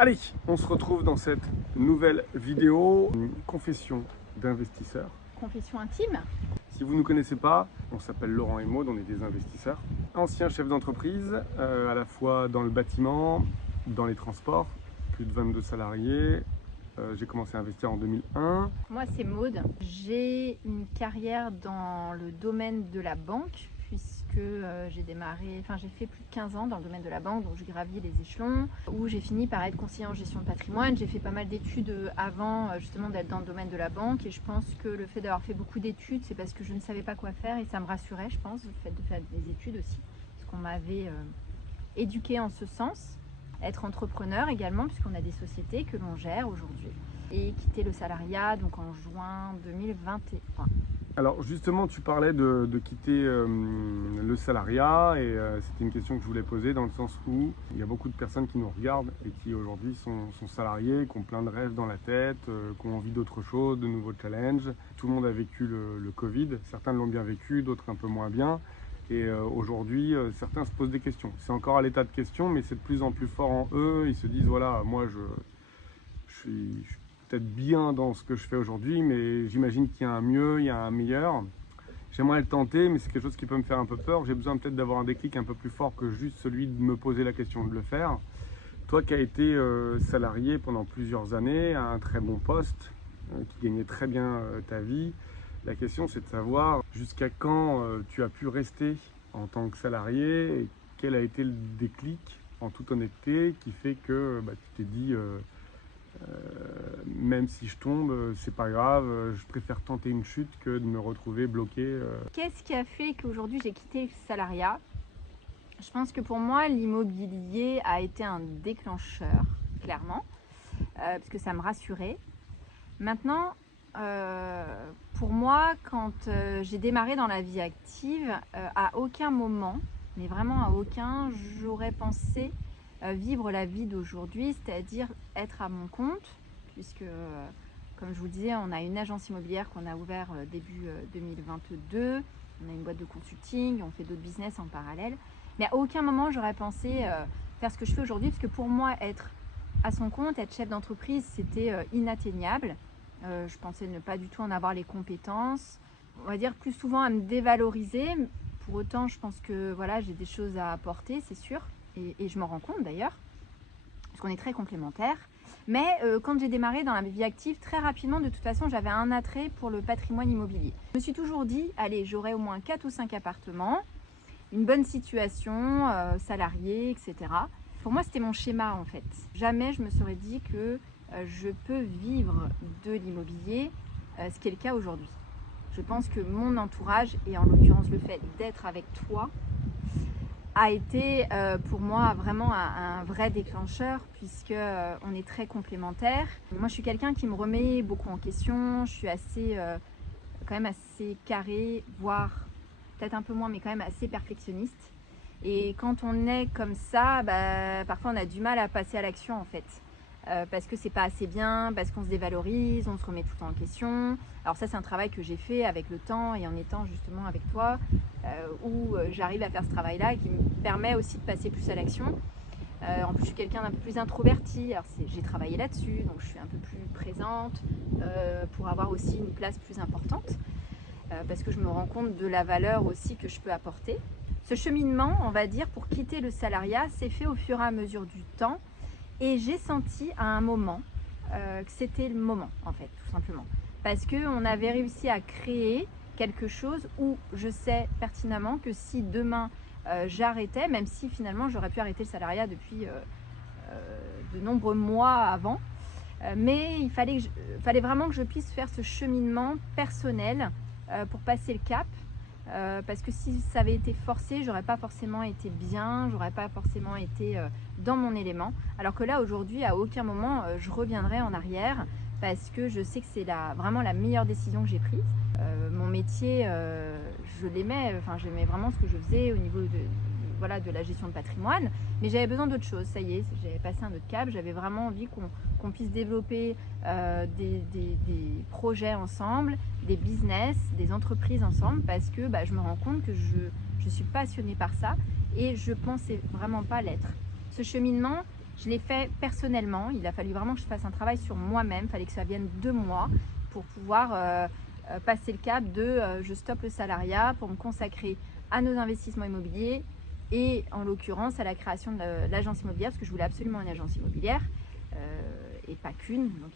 Allez, on se retrouve dans cette nouvelle vidéo, une confession d'investisseur. Confession intime. Si vous ne nous connaissez pas, on s'appelle Laurent et Maud, on est des investisseurs. Anciens chefs d'entreprise, à la fois dans le bâtiment, dans les transports, plus de 22 salariés. J'ai commencé à investir en 2001. Moi, c'est Maud. J'ai une carrière dans le domaine de la banque, puisque j'ai fait plus de 15 ans dans le domaine de la banque, donc je gravis les échelons, où j'ai fini par être conseiller en gestion de patrimoine. J'ai fait pas mal d'études avant justement d'être dans le domaine de la banque, et je pense que le fait d'avoir fait beaucoup d'études, c'est parce que je ne savais pas quoi faire, et ça me rassurait, je pense, le fait de faire des études aussi, parce qu'on m'avait éduquée en ce sens. Être entrepreneur également, puisqu'on a des sociétés que l'on gère aujourd'hui, et quitter le salariat donc en juin 2021. Alors justement, tu parlais de quitter le salariat et c'était une question que je voulais poser dans le sens où il y a beaucoup de personnes qui nous regardent et qui aujourd'hui sont salariés, qui ont plein de rêves dans la tête, qui ont envie d'autre chose, de nouveaux challenges. Tout le monde a vécu le Covid, certains l'ont bien vécu, d'autres un peu moins bien. Et aujourd'hui, certains se posent des questions. C'est encore à l'état de question, mais c'est de plus en plus fort en eux. Ils se disent, voilà, moi je suis peut-être bien dans ce que je fais aujourd'hui, mais j'imagine qu'il y a un mieux, il y a un meilleur. J'aimerais le tenter, mais c'est quelque chose qui peut me faire un peu peur. J'ai besoin peut-être d'avoir un déclic un peu plus fort que juste celui de me poser la question de le faire. Toi qui as été salarié pendant plusieurs années, à un très bon poste, qui gagnait très bien ta vie, la question c'est de savoir jusqu'à quand tu as pu rester en tant que salarié et quel a été le déclic, en toute honnêteté, qui fait que tu t'es dit même si je tombe, c'est pas grave, je préfère tenter une chute que de me retrouver bloqué. Qu'est-ce qui a fait qu'aujourd'hui j'ai quitté le salariat? Je pense que pour moi, l'immobilier a été un déclencheur, clairement, parce que ça me rassurait. Maintenant, pour moi, quand j'ai démarré dans la vie active, à aucun moment, mais vraiment à aucun, j'aurais pensé vivre la vie d'aujourd'hui, c'est-à-dire être à mon compte, puisque, comme je vous disais, on a une agence immobilière qu'on a ouvert début 2022, on a une boîte de consulting, on fait d'autres business en parallèle, mais à aucun moment j'aurais pensé faire ce que je fais aujourd'hui, parce que pour moi, être à son compte, être chef d'entreprise, c'était inatteignable. Je pensais ne pas du tout en avoir les compétences, on va dire plus souvent à me dévaloriser. Pour autant, je pense que voilà, j'ai des choses à apporter, c'est sûr, et je m'en rends compte d'ailleurs, parce qu'on est très complémentaires. Mais quand j'ai démarré dans la vie active, très rapidement, de toute façon, j'avais un attrait pour le patrimoine immobilier. Je me suis toujours dit, allez, j'aurai au moins 4 ou 5 appartements, une bonne situation, salarié, etc. Pour moi, c'était mon schéma en fait. Jamais je me serais dit que je peux vivre de l'immobilier, ce qui est le cas aujourd'hui. Je pense que mon entourage, et en l'occurrence le fait d'être avec toi, a été pour moi vraiment un vrai déclencheur, puisque on est très complémentaires. Moi, je suis quelqu'un qui me remet beaucoup en question. Je suis quand même assez carré, voire peut-être un peu moins, mais quand même assez perfectionniste. Et quand on est comme ça, parfois on a du mal à passer à l'action en fait. Parce que c'est pas assez bien, parce qu'on se dévalorise, on se remet tout le temps en question. Alors ça, c'est un travail que j'ai fait avec le temps et en étant justement avec toi, où j'arrive à faire ce travail-là, qui me permet aussi de passer plus à l'action. En plus, je suis quelqu'un d'un peu plus introverti, alors j'ai travaillé là-dessus, donc je suis un peu plus présente pour avoir aussi une place plus importante, parce que je me rends compte de la valeur aussi que je peux apporter. Ce cheminement, on va dire, pour quitter le salariat, s'est fait au fur et à mesure du temps. Et j'ai senti à un moment que c'était le moment, en fait, tout simplement. Parce qu'on avait réussi à créer quelque chose où je sais pertinemment que si demain j'arrêtais, même si finalement j'aurais pu arrêter le salariat depuis de nombreux mois avant, mais il fallait vraiment que je puisse faire ce cheminement personnel pour passer le cap. Parce que si ça avait été forcé, j'aurais pas forcément été bien, j'aurais pas forcément été dans mon élément. Alors que là, aujourd'hui, à aucun moment, je reviendrai en arrière, parce que je sais que c'est vraiment la meilleure décision que j'ai prise. Mon métier, je l'aimais, j'aimais vraiment ce que je faisais au niveau de la gestion de patrimoine, mais j'avais besoin d'autre chose. Ça y est, j'avais passé un autre cap, j'avais vraiment envie qu'on puisse développer des projets ensemble, des business, des entreprises ensemble, parce que je me rends compte que je suis passionnée par ça et je pensais vraiment pas l'être. Ce cheminement, Je l'ai fait personnellement. Il a fallu vraiment que je fasse un travail sur moi-même. Il fallait que ça vienne de moi pour pouvoir passer le cap de je stoppe le salariat pour me consacrer à nos investissements immobiliers et en l'occurrence à la création de l'agence immobilière, parce que je voulais absolument une agence immobilière et pas qu'une, donc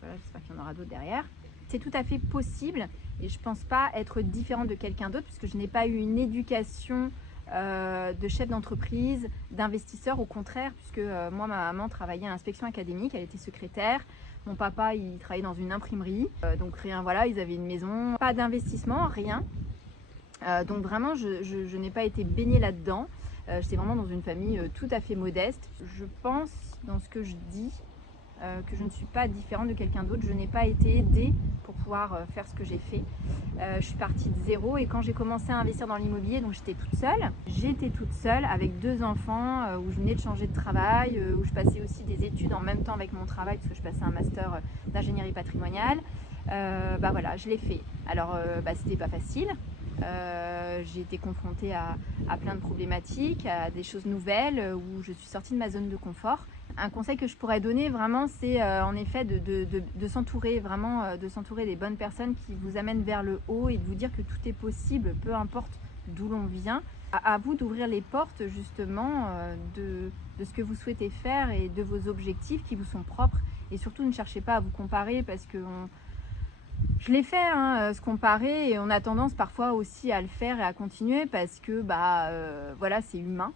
voilà, j'espère qu'il y en aura d'autres derrière. C'est tout à fait possible et je ne pense pas être différente de quelqu'un d'autre puisque je n'ai pas eu une éducation de chef d'entreprise, d'investisseur, au contraire, puisque moi, ma maman travaillait à l'inspection académique, elle était secrétaire, mon papa, il travaillait dans une imprimerie, donc rien, voilà, ils avaient une maison, pas d'investissement, rien. Donc vraiment, je n'ai pas été baignée là-dedans. J'étais vraiment dans une famille tout à fait modeste. Je pense, dans ce que je dis, que je ne suis pas différente de quelqu'un d'autre. Je n'ai pas été aidée pour pouvoir faire ce que j'ai fait. Je suis partie de zéro et quand j'ai commencé à investir dans l'immobilier, donc j'étais toute seule. J'étais toute seule avec 2 enfants où je venais de changer de travail, où je passais aussi des études en même temps avec mon travail parce que je passais un master d'ingénierie patrimoniale. Bah voilà, je l'ai fait. Alors c'était pas facile. J'ai été confrontée à plein de problématiques, à des choses nouvelles où je suis sortie de ma zone de confort. Un conseil que je pourrais donner vraiment, c'est en effet de s'entourer, vraiment de s'entourer des bonnes personnes qui vous amènent vers le haut et de vous dire que tout est possible, peu importe d'où l'on vient. À vous d'ouvrir les portes justement de ce que vous souhaitez faire et de vos objectifs qui vous sont propres. Et surtout, ne cherchez pas à vous comparer parce que je l'ai fait, se comparer, et on a tendance parfois aussi à le faire et à continuer parce que voilà, c'est humain.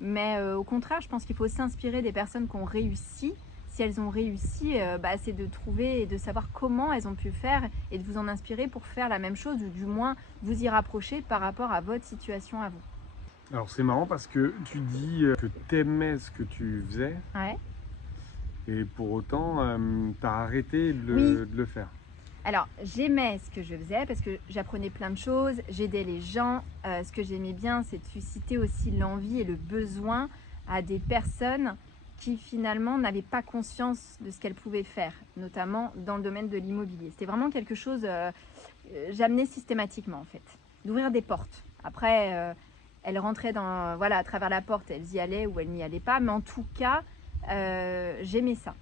Mais au contraire, je pense qu'il faut s'inspirer des personnes qui ont réussi. Si elles ont réussi, c'est de trouver et de savoir comment elles ont pu faire et de vous en inspirer pour faire la même chose ou du moins vous y rapprocher par rapport à votre situation à vous. Alors c'est marrant parce que tu dis que tu aimais ce que tu faisais Ouais. et pour autant tu as arrêté Oui. de le faire. Alors, j'aimais ce que je faisais parce que j'apprenais plein de choses, j'aidais les gens. Ce que j'aimais bien, c'est de susciter aussi l'envie et le besoin à des personnes qui finalement n'avaient pas conscience de ce qu'elles pouvaient faire, notamment dans le domaine de l'immobilier. C'était vraiment quelque chose, j'amenais systématiquement en fait, d'ouvrir des portes. Après, elles rentraient à travers la porte, elles y allaient ou elles n'y allaient pas, mais en tout cas, j'aimais ça.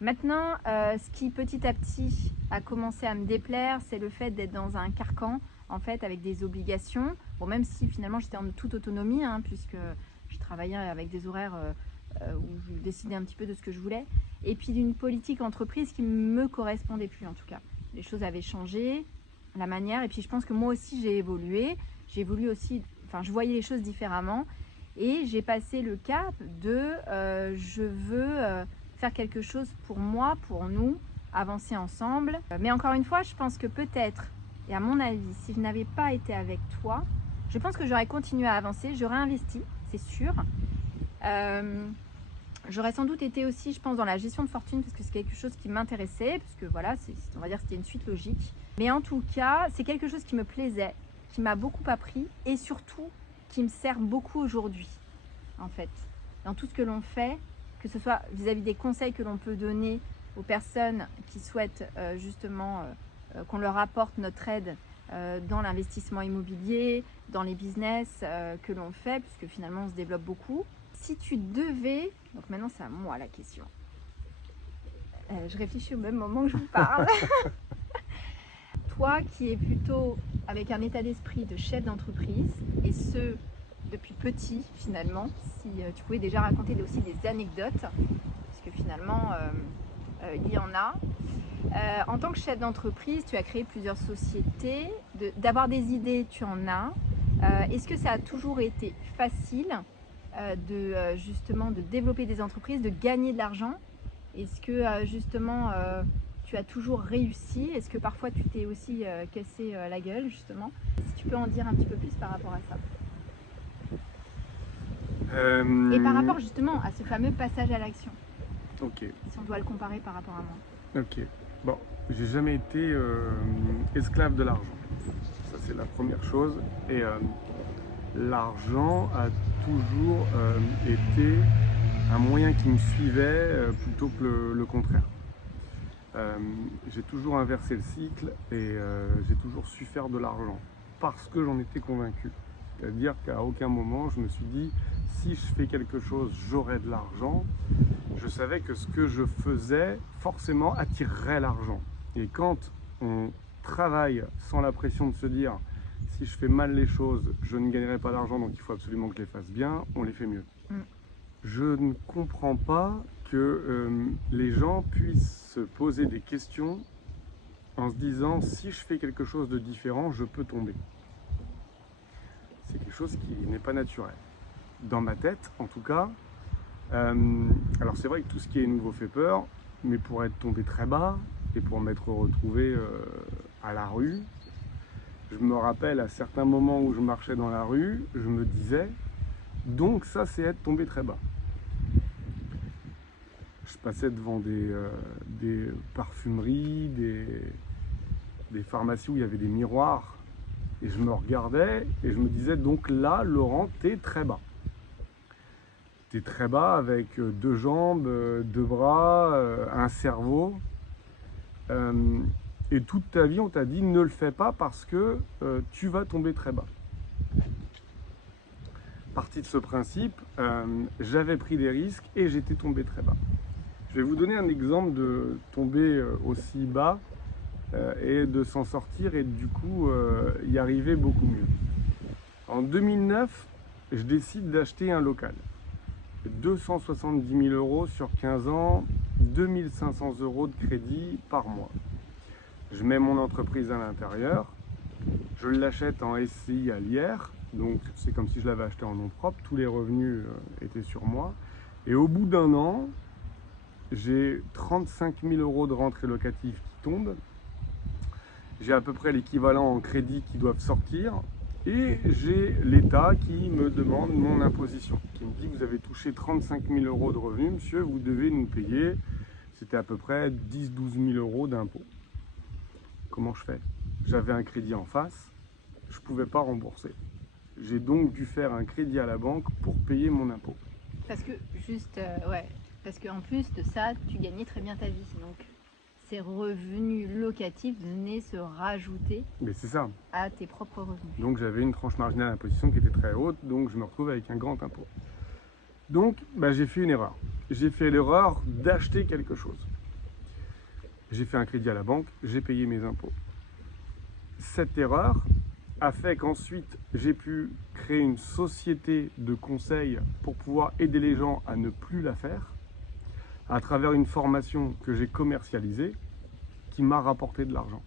Maintenant, ce qui petit à petit a commencé à me déplaire, c'est le fait d'être dans un carcan, en fait, avec des obligations. Bon, même si finalement j'étais en toute autonomie, puisque je travaillais avec des horaires où je décidais un petit peu de ce que je voulais. Et puis d'une politique entreprise qui ne me correspondait plus, en tout cas. Les choses avaient changé, la manière, et puis je pense que moi aussi j'ai évolué. J'ai évolué aussi, enfin, je voyais les choses différemment. Et j'ai passé le cap de je veux faire quelque chose pour moi, pour nous, avancer ensemble. Mais encore une fois, je pense que peut-être, et à mon avis, si je n'avais pas été avec toi, je pense que j'aurais continué à avancer, j'aurais investi, c'est sûr. J'aurais sans doute été aussi, je pense, dans la gestion de fortune parce que c'est quelque chose qui m'intéressait, parce que voilà, on va dire que c'était une suite logique. Mais en tout cas, c'est quelque chose qui me plaisait, qui m'a beaucoup appris et surtout qui me sert beaucoup aujourd'hui, en fait, dans tout ce que l'on fait, que ce soit vis-à-vis des conseils que l'on peut donner aux personnes qui souhaitent justement qu'on leur apporte notre aide dans l'investissement immobilier, dans les business que l'on fait, puisque finalement on se développe beaucoup. Si tu devais, donc maintenant c'est à moi la question, je réfléchis au même moment que je vous parle. Toi qui es plutôt avec un état d'esprit de chef d'entreprise, et ce depuis petit finalement, si tu pouvais déjà raconter aussi des anecdotes, parce que finalement il y en a. En tant que chef d'entreprise, tu as créé plusieurs sociétés, d'avoir des idées, tu en as. Est-ce que ça a toujours été facile justement de développer des entreprises, de gagner de l'argent? Est-ce que justement tu as toujours réussi? Est-ce que parfois tu t'es aussi cassé la gueule justement? Si tu peux en dire un petit peu plus par rapport à ça. Et par rapport justement à ce fameux passage à l'action. Ok. Si on doit le comparer par rapport à moi. Ok. Bon, j'ai jamais été esclave de l'argent. Ça c'est la première chose. Et l'argent a toujours été un moyen qui me suivait plutôt que le contraire. J'ai toujours inversé le cycle et j'ai toujours su faire de l'argent parce que j'en étais convaincu. C'est-à-dire qu'à aucun moment je me suis dit si je fais quelque chose, j'aurai de l'argent, je savais que ce que je faisais forcément attirerait l'argent. Et quand on travaille sans la pression de se dire si je fais mal les choses, je ne gagnerai pas d'argent, donc il faut absolument que je les fasse bien, on les fait mieux. Je ne comprends pas que les gens puissent se poser des questions en se disant si je fais quelque chose de différent, je peux tomber. C'est quelque chose qui n'est pas naturel. Dans ma tête, en tout cas, alors c'est vrai que tout ce qui est nouveau fait peur, mais pour être tombé très bas et pour m'être retrouvé à la rue, je me rappelle à certains moments où je marchais dans la rue, je me disais, donc ça c'est être tombé très bas. Je passais devant des parfumeries, des pharmacies où il y avait des miroirs, et je me regardais et je me disais, donc là, Laurent, t'es très bas. T'es très bas avec 2 jambes, 2 bras, un cerveau. Et toute ta vie, on t'a dit ne le fais pas parce que tu vas tomber très bas. Parti de ce principe, j'avais pris des risques et j'étais tombé très bas. Je vais vous donner un exemple de tomber aussi bas et de s'en sortir et du coup y arriver beaucoup mieux. En 2009, je décide d'acheter un local. 270 000 € sur 15 ans, 2 500 € de crédit par mois. Je mets mon entreprise à l'intérieur, je l'achète en SCI à l'IR, donc c'est comme si je l'avais acheté en nom propre, tous les revenus étaient sur moi. Et au bout d'un an, j'ai 35 000 € de rentrée locative qui tombent, j'ai à peu près l'équivalent en crédit qui doivent sortir, et j'ai l'État qui me demande mon imposition, qui me dit vous avez touché 35 000 € de revenus, monsieur, vous devez nous payer, c'était à peu près 10-12 000 € d'impôts. Comment je fais? J'avais un crédit en face, je ne pouvais pas rembourser. J'ai donc dû faire un crédit à la banque pour payer mon impôt. Parce que, parce qu'en plus de ça, tu gagnais très bien ta vie. Donc, ces revenus locatifs venaient se rajouter Mais c'est ça. À tes propres revenus. Donc, j'avais une tranche marginale d'imposition qui était très haute, donc je me retrouve avec un grand impôt. Donc, j'ai fait une erreur. J'ai fait l'erreur d'acheter quelque chose. J'ai fait un crédit à la banque, j'ai payé mes impôts. Cette erreur a fait qu'ensuite, j'ai pu créer une société de conseil pour pouvoir aider les gens à ne plus la faire, à travers une formation que j'ai commercialisée, qui m'a rapporté de l'argent.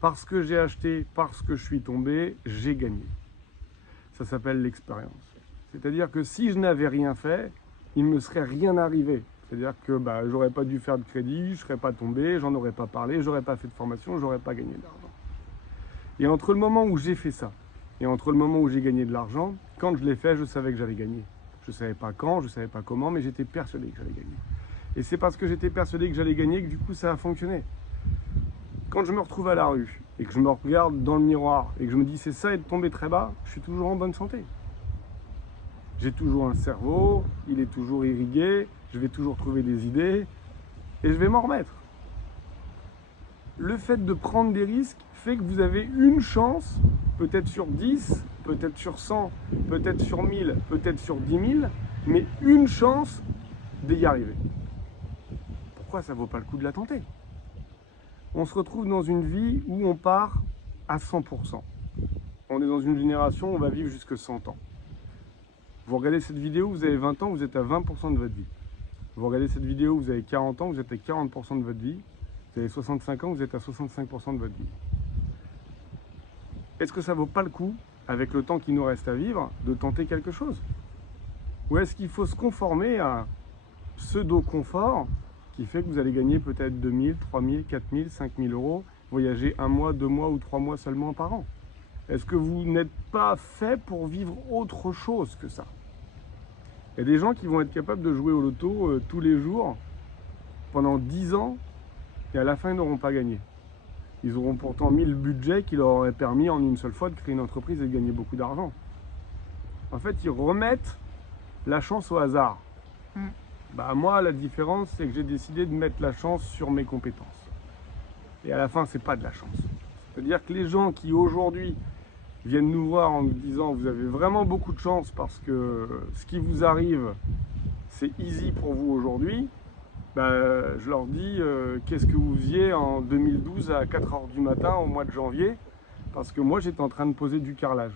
Parce que j'ai acheté, parce que je suis tombé, j'ai gagné. Ça s'appelle l'expérience. C'est-à-dire que si je n'avais rien fait, il ne me serait rien arrivé. C'est-à-dire que j'aurais pas dû faire de crédit, je ne serais pas tombé, j'en aurais pas parlé, j'aurais pas fait de formation, j'aurais pas gagné d'argent. Et entre le moment où j'ai fait ça, et entre le moment où j'ai gagné de l'argent, quand je l'ai fait, je savais que j'allais gagner. Je ne savais pas quand, je ne savais pas comment, mais j'étais persuadé que j'allais gagner. Et c'est parce que j'étais persuadé que j'allais gagner que du coup ça a fonctionné. Quand je me retrouve à la rue et que je me regarde dans le miroir et que je me dis c'est ça être tombé très bas, je suis toujours en bonne santé. J'ai toujours un cerveau, il est toujours irrigué, je vais toujours trouver des idées et je vais m'en remettre. Le fait de prendre des risques fait que vous avez une chance, peut-être sur 10, peut-être sur 100, peut-être sur 1000, peut-être sur 10 000, mais une chance d'y arriver. Pourquoi ça ne vaut pas le coup de la tenter? On se retrouve dans une vie où on part à 100%. On est dans une génération où on va vivre jusque 100 ans. Vous regardez cette vidéo, vous avez 20 ans, vous êtes à 20% de votre vie. Vous regardez cette vidéo, vous avez 40 ans, vous êtes à 40% de votre vie. Vous avez 65 ans, vous êtes à 65% de votre vie. Est-ce que ça ne vaut pas le coup, avec le temps qui nous reste à vivre, de tenter quelque chose? Ou est-ce qu'il faut se conformer à pseudo-confort qui fait que vous allez gagner peut-être 2 000, 3 000, 4 000, 5 000 €, voyager 1 mois, 2 mois ou 3 mois seulement par an? Est-ce que vous n'êtes pas fait pour vivre autre chose que ça? Il y a des gens qui vont être capables de jouer au loto tous les jours pendant 10 ans et à la fin ils n'auront pas gagné. Ils auront pourtant mis le budget qui leur aurait permis en une seule fois de créer une entreprise et de gagner beaucoup d'argent. En fait, ils remettent la chance au hasard. Moi, la différence, c'est que j'ai décidé de mettre la chance sur mes compétences. Et à la fin, c'est pas de la chance. C'est-à-dire que les gens qui aujourd'hui viennent nous voir en nous disant vous avez vraiment beaucoup de chance parce que ce qui vous arrive, c'est easy pour vous aujourd'hui, je leur dis qu'est-ce que vous faisiez en 2012 à 4 h du matin au mois de janvier, parce que moi j'étais en train de poser du carrelage.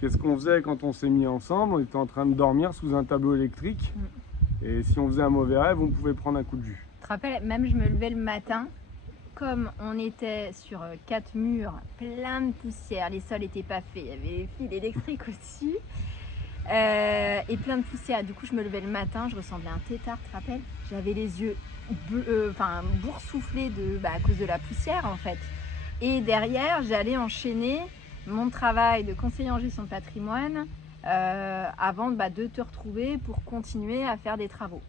Qu'est-ce qu'on faisait quand on s'est mis ensemble? On était en train de dormir sous un tableau électrique, et si on faisait un mauvais rêve, on pouvait prendre un coup de jus. Tu te rappelles, même je me levais le matin, comme on était sur 4 murs, plein de poussière, les sols n'étaient pas faits, il y avait les fils électriques au-dessus, et plein de poussière. Du coup, je me levais le matin, je ressemblais à un tétard, tu te rappelles? J'avais les yeux boursouflés à cause de la poussière en fait. Et derrière, j'allais enchaîner mon travail de conseiller en gestion de patrimoine avant de te retrouver pour continuer à faire des travaux.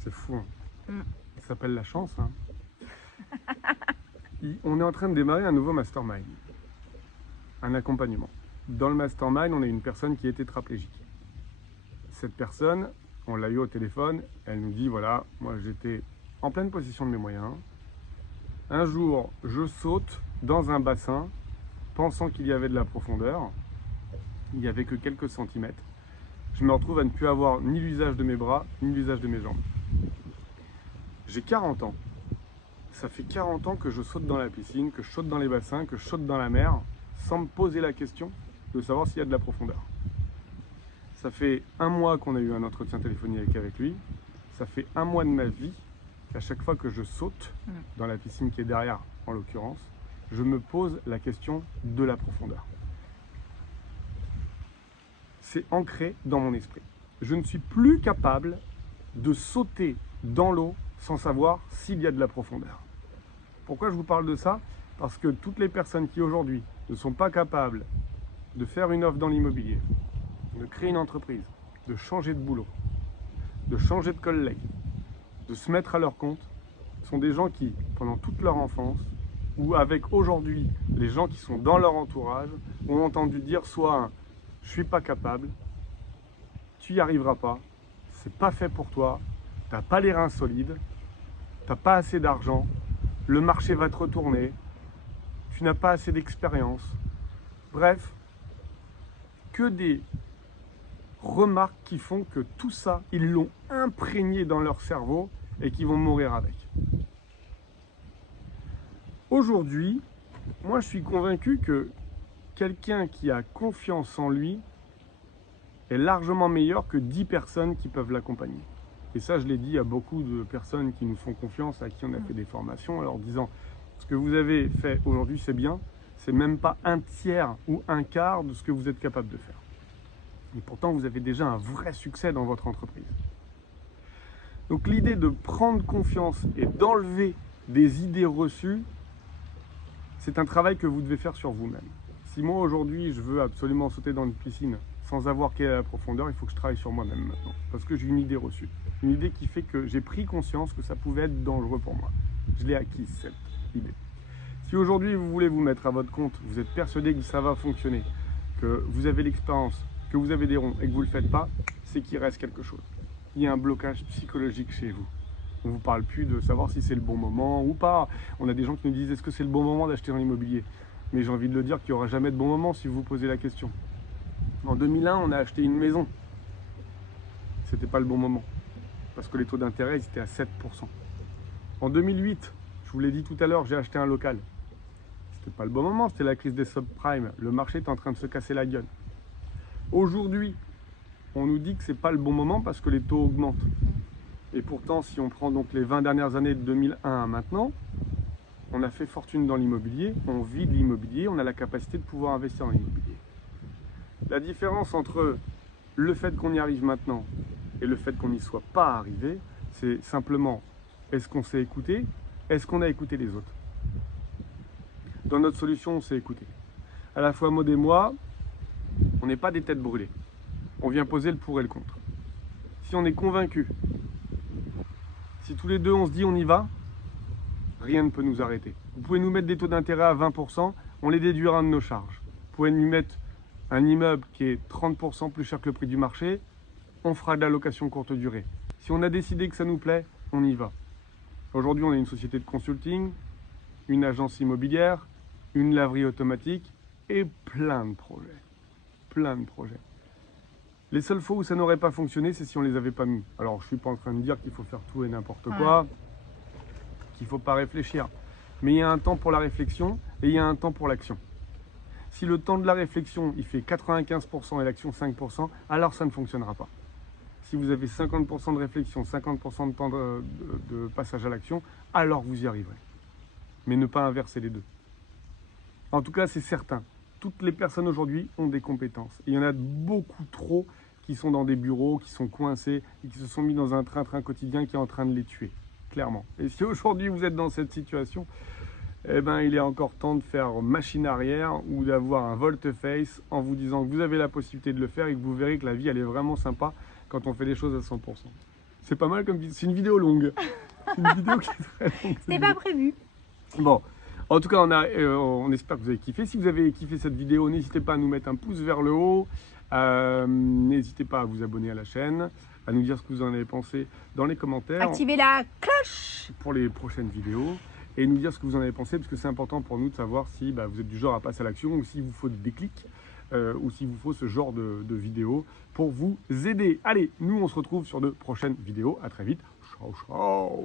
C'est fou, hein. Ça s'appelle la chance, hein. On est en train de démarrer un nouveau mastermind, un accompagnement. Dans le mastermind, on a une personne qui est tétraplégique. Cette personne, on l'a eu au téléphone, elle nous dit voilà, moi j'étais en pleine possession de mes moyens. Un jour, je saute dans un bassin, pensant qu'il y avait de la profondeur. Il n'y avait que quelques centimètres. Je me retrouve à ne plus avoir ni l'usage de mes bras, ni l'usage de mes jambes. J'ai 40 ans. Ça fait 40 ans que je saute dans la piscine, que je saute dans les bassins, que je saute dans la mer, sans me poser la question de savoir s'il y a de la profondeur. Ça fait 1 mois qu'on a eu un entretien téléphonique avec lui. Ça fait 1 mois de ma vie qu'à chaque fois que je saute dans la piscine qui est derrière, en l'occurrence, je me pose la question de la profondeur. C'est ancré dans mon esprit. Je ne suis plus capable de sauter dans l'eau sans savoir s'il y a de la profondeur. Pourquoi je vous parle de ça? Parce que toutes les personnes qui aujourd'hui ne sont pas capables de faire une offre dans l'immobilier, de créer une entreprise, de changer de boulot, de changer de collègue, de se mettre à leur compte, sont des gens qui, pendant toute leur enfance, ou avec aujourd'hui les gens qui sont dans leur entourage, ont entendu dire soit je suis pas capable, tu n'y arriveras pas, c'est pas fait pour toi, tu n'as pas les reins solides, tu n'as pas assez d'argent, le marché va te retourner, tu n'as pas assez d'expérience. Bref, que des remarques qui font que tout ça, ils l'ont imprégné dans leur cerveau et qu'ils vont mourir avec. Aujourd'hui, moi je suis convaincu que quelqu'un qui a confiance en lui est largement meilleur que 10 personnes qui peuvent l'accompagner. Et ça, je l'ai dit à beaucoup de personnes qui nous font confiance, à qui on a fait des formations, en leur disant ce que vous avez fait aujourd'hui, c'est bien, c'est même pas 1/3 ou 1/4 de ce que vous êtes capable de faire. Et pourtant, vous avez déjà un vrai succès dans votre entreprise. Donc l'idée de prendre confiance et d'enlever des idées reçues, c'est un travail que vous devez faire sur vous-même. Si moi aujourd'hui je veux absolument sauter dans une piscine sans avoir quelle est la profondeur, il faut que je travaille sur moi-même maintenant. Parce que j'ai une idée reçue. Une idée qui fait que j'ai pris conscience que ça pouvait être dangereux pour moi. Je l'ai acquise, cette idée. Si aujourd'hui vous voulez vous mettre à votre compte, vous êtes persuadé que ça va fonctionner, que vous avez l'expérience, que vous avez des ronds et que vous ne le faites pas, c'est qu'il reste quelque chose. Il y a un blocage psychologique chez vous. On ne vous parle plus de savoir si c'est le bon moment ou pas. On a des gens qui nous disent est-ce que c'est le bon moment d'acheter dans l'immobilier? Mais j'ai envie de le dire qu'il n'y aura jamais de bon moment si vous vous posez la question. En 2001, on a acheté une maison. C'était pas le bon moment. Parce que les taux d'intérêt étaient à 7%. En 2008, je vous l'ai dit tout à l'heure, j'ai acheté un local. C'était pas le bon moment, c'était la crise des subprimes. Le marché est en train de se casser la gueule. Aujourd'hui, on nous dit que c'est pas le bon moment parce que les taux augmentent. Et pourtant, si on prend donc les 20 dernières années de 2001 à maintenant, on a fait fortune dans l'immobilier, on vit de l'immobilier, on a la capacité de pouvoir investir dans l'immobilier. La différence entre le fait qu'on y arrive maintenant et le fait qu'on n'y soit pas arrivé, c'est simplement est-ce qu'on s'est écouté, est-ce qu'on a écouté les autres. Dans notre solution, on s'est écouté. À la fois Maud et moi, on n'est pas des têtes brûlées. On vient poser le pour et le contre. Si on est convaincu, si tous les deux on se dit on y va, rien ne peut nous arrêter. Vous pouvez nous mettre des taux d'intérêt à 20%, on les déduira de nos charges. Vous pouvez nous mettre un immeuble qui est 30% plus cher que le prix du marché, on fera de la location courte durée. Si on a décidé que ça nous plaît, on y va. Aujourd'hui, on est une société de consulting, une agence immobilière, une laverie automatique et plein de projets. Plein de projets. Les seules fois où ça n'aurait pas fonctionné, c'est si on ne les avait pas mis. Alors, je ne suis pas en train de dire qu'il faut faire tout et n'importe quoi, qu'il ne faut pas réfléchir. Mais il y a un temps pour la réflexion et il y a un temps pour l'action. Si le temps de la réflexion, il fait 95% et l'action 5%, alors ça ne fonctionnera pas. Si vous avez 50% de réflexion, 50% de temps de passage à l'action, alors vous y arriverez. Mais ne pas inverser les deux. En tout cas, c'est certain. Toutes les personnes aujourd'hui ont des compétences. Et il y en a beaucoup trop qui sont dans des bureaux, qui sont coincés et qui se sont mis dans un train-train quotidien qui est en train de les tuer, clairement. Et si aujourd'hui vous êtes dans cette situation, eh ben, il est encore temps de faire machine arrière ou d'avoir un volte-face en vous disant que vous avez la possibilité de le faire et que vous verrez que la vie, elle est vraiment sympa quand on fait les choses à 100%. C'est pas mal comme vidéo. C'est une vidéo longue. C'est une vidéo qui est très longue. C'était pas prévu. Bon. En tout cas, on espère que vous avez kiffé. Si vous avez kiffé cette vidéo, n'hésitez pas à nous mettre un pouce vers le haut. N'hésitez pas à vous abonner à la chaîne, à nous dire ce que vous en avez pensé dans les commentaires. Activez la cloche pour les prochaines vidéos. Et nous dire ce que vous en avez pensé, parce que c'est important pour nous de savoir si vous êtes du genre à passer à l'action ou s'il vous faut des déclics, ou s'il vous faut ce genre de vidéos pour vous aider. Allez, nous on se retrouve sur de prochaines vidéos. À très vite. Ciao, ciao.